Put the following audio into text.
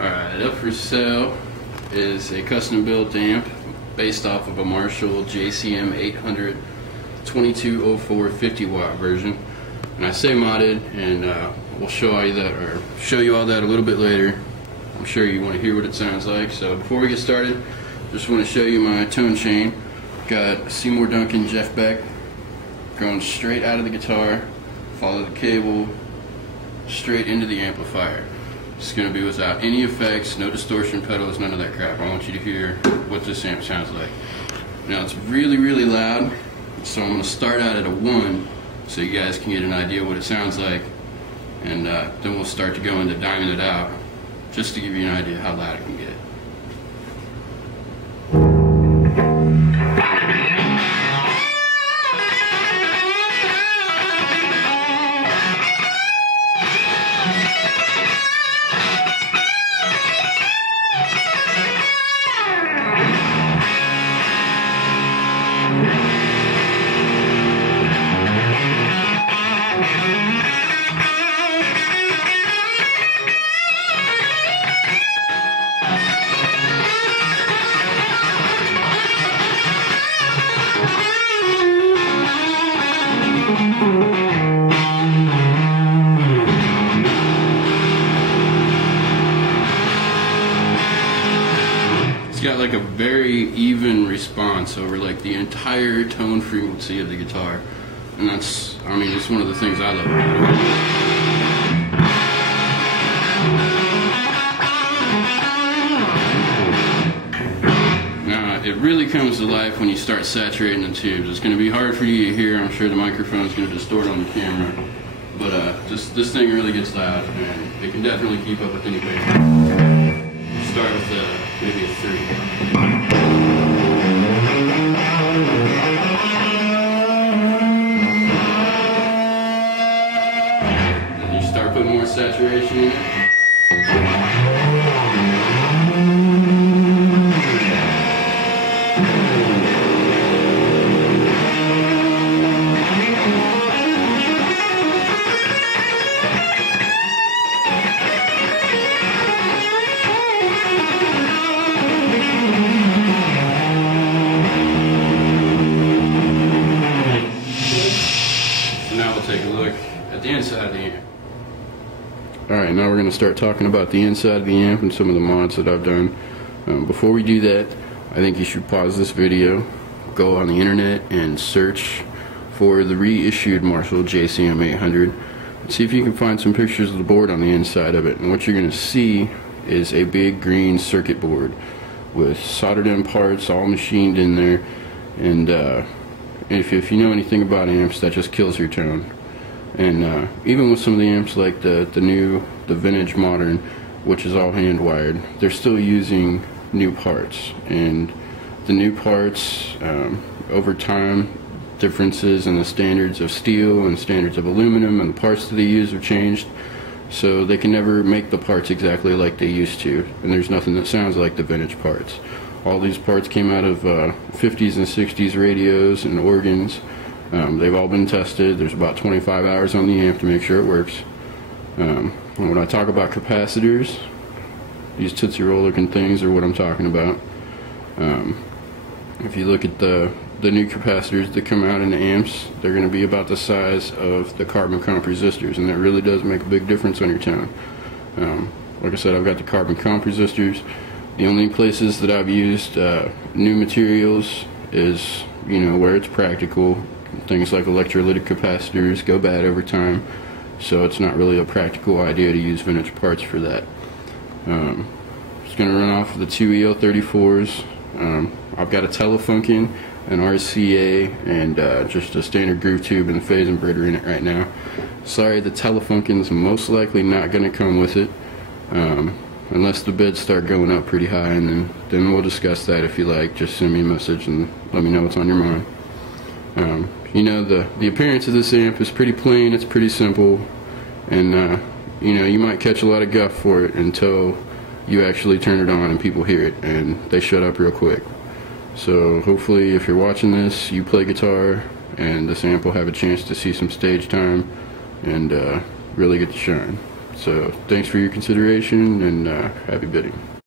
Alright, up for sale is a custom built amp based off of a Marshall JCM 800 2204 50 watt version. And I say modded, and we'll show you all that a little bit later. I'm sure you want to hear what it sounds like. So before we get started, just want to show you my tone chain. Got Seymour Duncan Jeff Beck going straight out of the guitar, follow the cable straight into the amplifier. It's going to be without any effects, no distortion pedals, none of that crap. I want you to hear what this amp sounds like. Now it's really, really loud, so I'm going to start out at a 1 so you guys can get an idea what it sounds like, and then we'll start to go into diming it out just to give you an idea how loud it can get. It's got like a very even response over like the entire tone frequency of the guitar, and that's, I mean, it's one of the things I love about it. Now it really comes to life when you start saturating the tubes. It's going to be hard for you to hear. I'm sure the microphone is going to distort on the camera, but this thing really gets loud, and it can definitely keep up with any bass. Start with maybe a 3. Then you start putting more saturation in it. Take a look at the inside of the amp. Alright, now we're going to start talking about the inside of the amp and some of the mods that I've done. Before we do that, I think you should pause this video, go on the internet and search for the reissued Marshall JCM 800 and see if you can find some pictures of the board on the inside of it. And what you're going to see is a big green circuit board with soldered in parts all machined in there, and if you know anything about amps, that just kills your tone. And even with some of the amps like the vintage modern, which is all hand wired, they're still using new parts, and the new parts over time, differences in the standards of steel and standards of aluminum and the parts that they use have changed, so they can never make the parts exactly like they used to, and there's nothing that sounds like the vintage parts. All these parts came out of 50s and 60s radios and organs. They've all been tested. There's about 25 hours on the amp to make sure it works. And when I talk about capacitors, these Tootsie Roll looking things are what I'm talking about. If you look at the new capacitors that come out in the amps, they're going to be about the size of the carbon comp resistors, and that really does make a big difference on your tone. Like I said, I've got the carbon comp resistors. The only places that I've used new materials is, where it's practical. Things like electrolytic capacitors go bad over time, so it's not really a practical idea to use vintage parts for that. It's going to run off of the 2 EL34s. I've got a Telefunken, an RCA, and just a standard groove tube and a phase inverter in it right now. Sorry, the Telefunken's most likely not going to come with it, unless the bids start going up pretty high, and then we'll discuss that. If you like, just send me a message and let me know what's on your mind. The appearance of this amp is pretty plain, it's pretty simple, and you might catch a lot of guff for it until you actually turn it on and people hear it and they shut up real quick. So hopefully if you're watching this, you play guitar, and this amp will have a chance to see some stage time and really get to shine. So thanks for your consideration, and happy bidding.